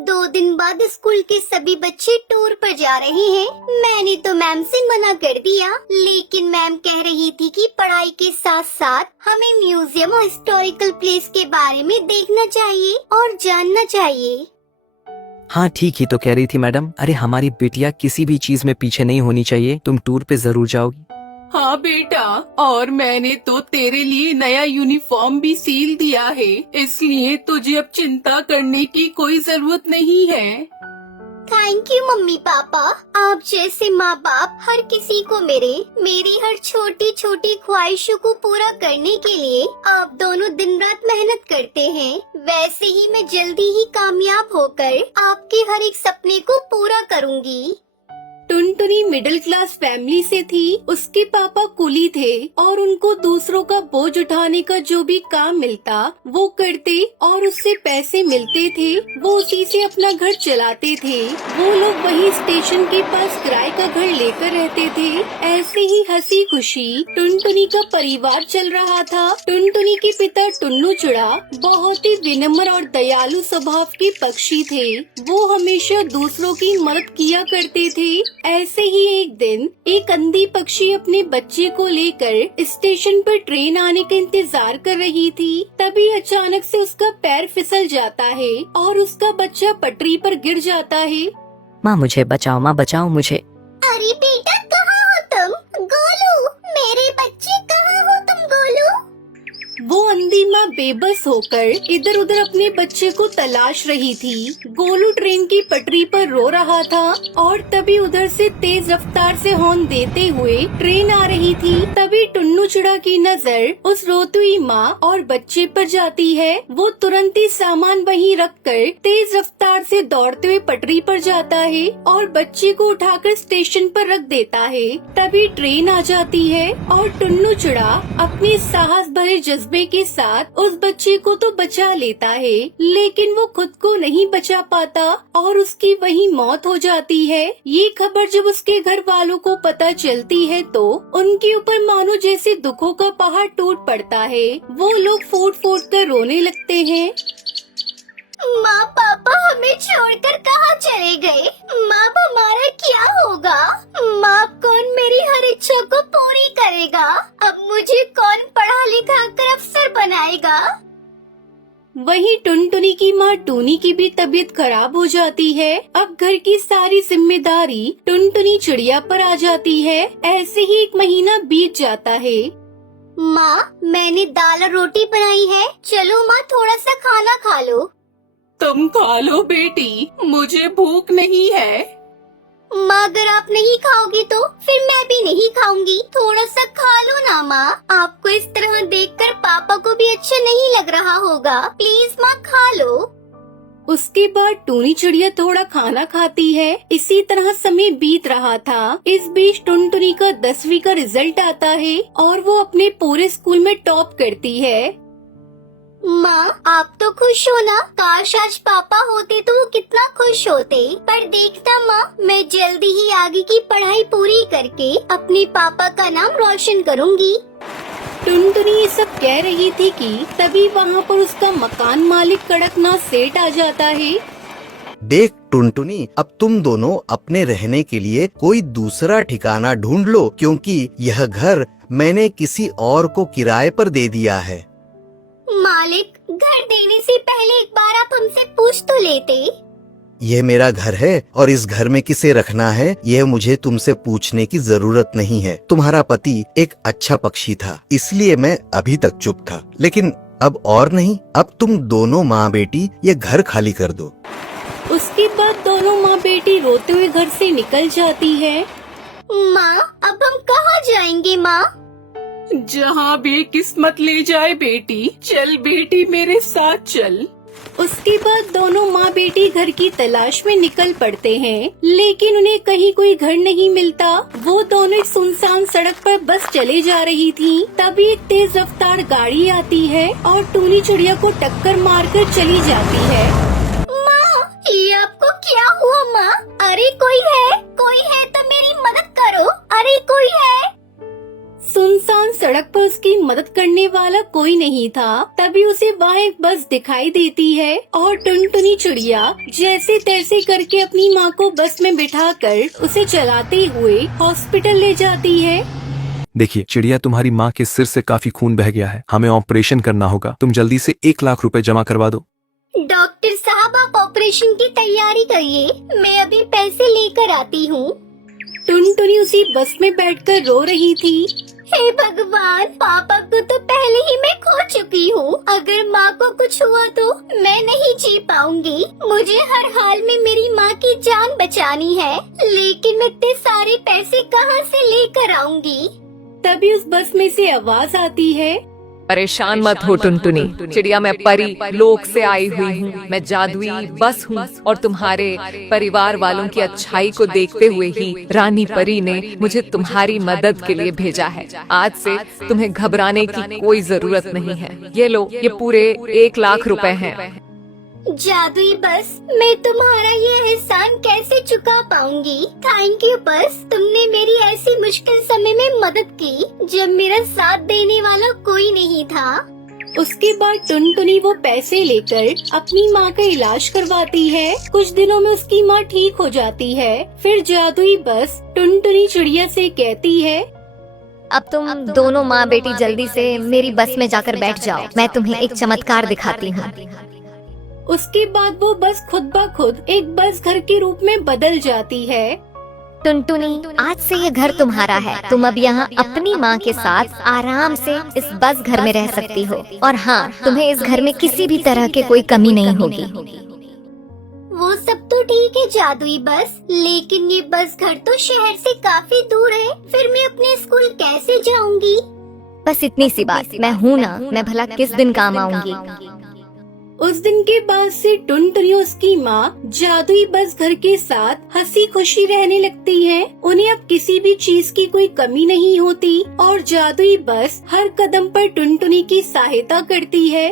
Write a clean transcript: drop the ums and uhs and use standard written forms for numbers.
2 दिन बाद स्कूल के सभी बच्चे टूर पर जा रहे हैं। मैंने तो मैम से मना कर दिया, लेकिन मैम कह रही थी कि पढ़ाई के साथ साथ हमें म्यूजियम और हिस्टोरिकल प्लेस के बारे में देखना चाहिए और जानना चाहिए। हाँ ठीक ही तो कह रही थी मैडम। अरे हमारी बेटियाँ किसी भी चीज में पीछे नहीं होनी चाहिए। तुम टूर पे जरूर जाओगी। हाँ बेटा, और मैंने तो तेरे लिए नया यूनिफॉर्म भी सील दिया है, इसलिए तुझे अब चिंता करने की कोई जरूरत नहीं है। Thank you mummy papa. आप जैसे माँ बाप हर किसी को मेरी हर छोटी छोटी ख्वाहिशों को पूरा करने के लिए आप दोनों दिन रात मेहनत करते हैं। वैसे ही मैं जल्दी ही कामयाब होकर आपके हर एक सपने को पूरा करूँगी। टुनटुनी मिडिल क्लास फैमिली से थी। उसके पापा कुली थे और उनको दूसरों का बोझ उठाने का जो भी काम मिलता वो करते और उससे पैसे मिलते थे। वो उसी से अपना घर चलाते थे। वो लोग वही स्टेशन के पास किराए का घर लेकर रहते थे। ऐसे ही हंसी खुशी टुनटुनी का परिवार चल रहा था। टुनटुनी के पिता टुन्नू चुड़ा बहुत ही विनम्र और दयालु स्वभाव के पक्षी थे। वो हमेशा दूसरों की मदद किया करते थे। ऐसे ही एक दिन एक अंधी पक्षी अपने बच्चे को लेकर स्टेशन पर ट्रेन आने का इंतजार कर रही थी। तभी अचानक से उसका पैर फिसल जाता है और उसका बच्चा पटरी पर गिर जाता है। माँ मुझे बचाओ, माँ बचाओ मुझे। अरे बेटा, कहाँ हो तुम? गोलू, मेरे बच्चे कहाँ हो तुम? गोलू। वो अंधी माँ बेबस होकर इधर उधर अपने बच्चे को तलाश रही थी। गोलू ट्रेन की पटरी पर रो रहा था और तभी उधर से तेज रफ्तार से हॉर्न देते हुए ट्रेन आ रही थी। तभी टुन्नू चुड़ा की नजर उस रोती हुई माँ और बच्चे पर जाती है। वो तुरंत ही सामान वहीं रखकर तेज रफ्तार से दौड़ते हुए पटरी पर जाता है और बच्चे को उठाकर स्टेशन पर रख देता है। तभी ट्रेन आ जाती है और टुन्नू चुड़ा अपने साहस भरे जज्बे के साथ उस बच्चे को तो बचा लेता है, लेकिन वो खुद को नहीं बचा पाता और उसकी वहीं मौत हो जाती है। ये खबर जब उसके घर वालों को पता चलती है तो उनके ऊपर मानो जैसे दुखों का पहाड़ टूट पड़ता है। वो लोग फूट फूट कर रोने लगते हैं। माँ पापा हमें छोड़कर कहाँ चले गए? माँ हमारा क्या होगा? माँ कौन मेरी हर इच्छा को पूरी करेगा? अब मुझे कौन पढ़ा लिखा कर अफसर बनाएगा? वहीं टुनटुनी की माँ टूनी की भी तबीयत खराब हो जाती है। अब घर की सारी जिम्मेदारी टुनटुनी चिड़िया पर आ जाती है। ऐसे ही 1 महीना बीत जाता है। माँ, मैंने दाल और रोटी बनाई है, चलो माँ थोड़ा सा खाना खा लो। तुम खा लो बेटी, मुझे भूख नहीं है। माँ अगर आप नहीं खाओगी तो फिर मैं भी नहीं खाऊंगी। थोड़ा सा खा लो ना माँ। आपको इस तरह देखकर पापा को भी अच्छा नहीं लग रहा होगा। प्लीज माँ खा लो। उसके बाद टूनी चिड़िया थोड़ा खाना खाती है। इसी तरह समय बीत रहा था। इस बीच टुनटुनी का 10वीं का रिजल्ट आता है और वो अपने पूरे स्कूल में टॉप करती है। माँ आप तो खुश हो ना? काश आज पापा होते तो वो कितना खुश होते। पर देखना माँ, मैं जल्दी ही आगे की पढ़ाई पूरी करके अपने पापा का नाम रोशन करूँगी। टुनटुनी ये सब कह रही थी कि तभी वहाँ पर उसका मकान मालिक कड़कनाथ सेठ आ जाता है। देख टुनटुनी, अब तुम दोनों अपने रहने के लिए कोई दूसरा ठिकाना ढूंढ लो, क्योंकि यह घर मैंने किसी और को किराए पर दे दिया है। मालिक, घर देने से पहले एक बार आप हमसे पूछ तो लेते। यह मेरा घर है और इस घर में किसे रखना है यह मुझे तुमसे पूछने की जरूरत नहीं है। तुम्हारा पति एक अच्छा पक्षी था, इसलिए मैं अभी तक चुप था, लेकिन अब और नहीं। अब तुम दोनों माँ बेटी ये घर खाली कर दो। उसके बाद दोनों माँ बेटी रोते हुए घर से निकल जाती है। माँ अब हम कहाँ जाएंगे माँ? जहाँ भी किस्मत ले जाए बेटी। चल बेटी मेरे साथ चल। उसके बाद दोनों माँ बेटी घर की तलाश में निकल पड़ते हैं, लेकिन उन्हें कहीं कोई घर नहीं मिलता। वो दोनों एक सुनसान सड़क पर बस चले जा रही थी। तभी एक तेज रफ्तार गाड़ी आती है और टूनी चिड़िया को टक्कर मारकर चली जाती है। माँ ये आपको क्या हुआ माँ? अरे कोई है तो मेरी मदद करो। अरे कोई है। सुनसान सड़क पर उसकी मदद करने वाला कोई नहीं था। तभी उसे वहाँ एक बस दिखाई देती है और टुनटुनी चिड़िया जैसे तैसे करके अपनी माँ को बस में बिठाकर उसे चलाते हुए हॉस्पिटल ले जाती है। देखिए चिड़िया, तुम्हारी माँ के सिर से काफी खून बह गया है, हमें ऑपरेशन करना होगा। तुम जल्दी से 1 लाख रुपए जमा करवा दो। डॉक्टर साहब, आप ऑपरेशन की तैयारी करिए, मैं अभी पैसे लेकर आती हूँ। टुनटुनी उसी बस में बैठकर रो रही थी। हे भगवान, पापा को तो पहले ही मैं खो चुकी हूँ। अगर माँ को कुछ हुआ तो मैं नहीं जी पाऊंगी। मुझे हर हाल में मेरी माँ की जान बचानी है, लेकिन मैं इतने सारे पैसे कहाँ से लेकर आऊंगी? तभी उस बस में से आवाज आती है, परेशान मत हो टुनटुनी, चिड़िया मैं परी लोक से आई हुई हूँ। मैं जादुई बस हूँ और तुम्हारे परिवार वालों की अच्छाई को देखते हुए ही रानी परी ने मुझे तुम्हारी मदद के लिए भेजा है। आज से तुम्हें घबराने की कोई जरूरत नहीं है। ये लो, ये पूरे 1 लाख रुपए हैं। जादुई बस, मैं तुम्हारा ये एहसान कैसे चुका पाऊंगी? थैंक यू बस, तुमने मेरी ऐसी मुश्किल समय में मदद की जब मेरा साथ देने वाला कोई नहीं था। उसके बाद टुनटुनी वो पैसे लेकर अपनी माँ का इलाज करवाती है। कुछ दिनों में उसकी माँ ठीक हो जाती है। फिर जादुई बस टुनटुनी चिड़िया से कहती है, अब तुम दोनों माँ बेटी जल्दी से मेरी बस में जाकर बैठ जाओ, मैं तुम्हें एक चमत्कार दिखाती हूँ। उसके बाद वो बस खुद ब खुद एक बस घर के रूप में बदल जाती है। टुनटुनी, आज से ये घर तुम्हारा है। तुम अब यहाँ अपनी माँ के साथ आराम से इस बस घर में रह सकती हो। और हाँ, तुम्हें इस घर में किसी भी तरह की कोई कमी नहीं होगी। वो सब तो ठीक है जादुई बस, लेकिन ये बस घर तो शहर से काफी दूर है। फिर मैं अपने स्कूल कैसे जाऊंगी? बस इतनी सी बात, मैं हूँ ना, मैं भला किस दिन काम आऊंगी। उस दिन के बाद से टुनटुनी और उसकी माँ जादुई बस घर के साथ हंसी खुशी रहने लगती हैं। उन्हें अब किसी भी चीज की कोई कमी नहीं होती और जादुई बस हर कदम पर टुनटुनी की सहायता करती है।